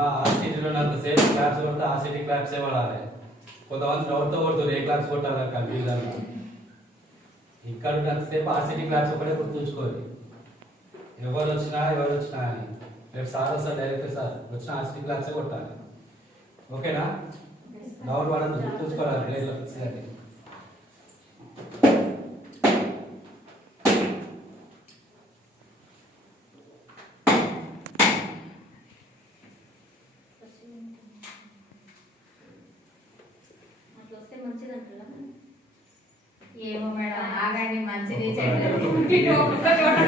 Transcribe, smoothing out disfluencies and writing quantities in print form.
ఏమో ఆ సీట్లో ఉన్నంతసేపు క్లాప్స్ కొడితే ఆ సీటీ క్లాప్సే పడాలి. కొంతమంది డౌట్తో కొడుతుంది ఏ క్లాప్స్ కొట్టాలి కన్ఫ్యూజన్గా. ఇక్కడ ఉన్నంతసేపు ఆ సీటీ క్లాప్స్ ఒకటే గుర్తుంచుకోవాలి. ఎవరు వచ్చినా అని రేపు సార్ వస్తారు డైరెక్ట్ సార్ వచ్చిన ఆ సీటీ క్లాప్సే కొట్టాలి. ఓకేనా? డౌట్ పడద్దు, గుర్తుంచుకోవాలి ప్లేస్లో ఫిక్స్ కానీ. ఏమో మేడం ఆగండి మంచిది చెడు ఒక్క చోట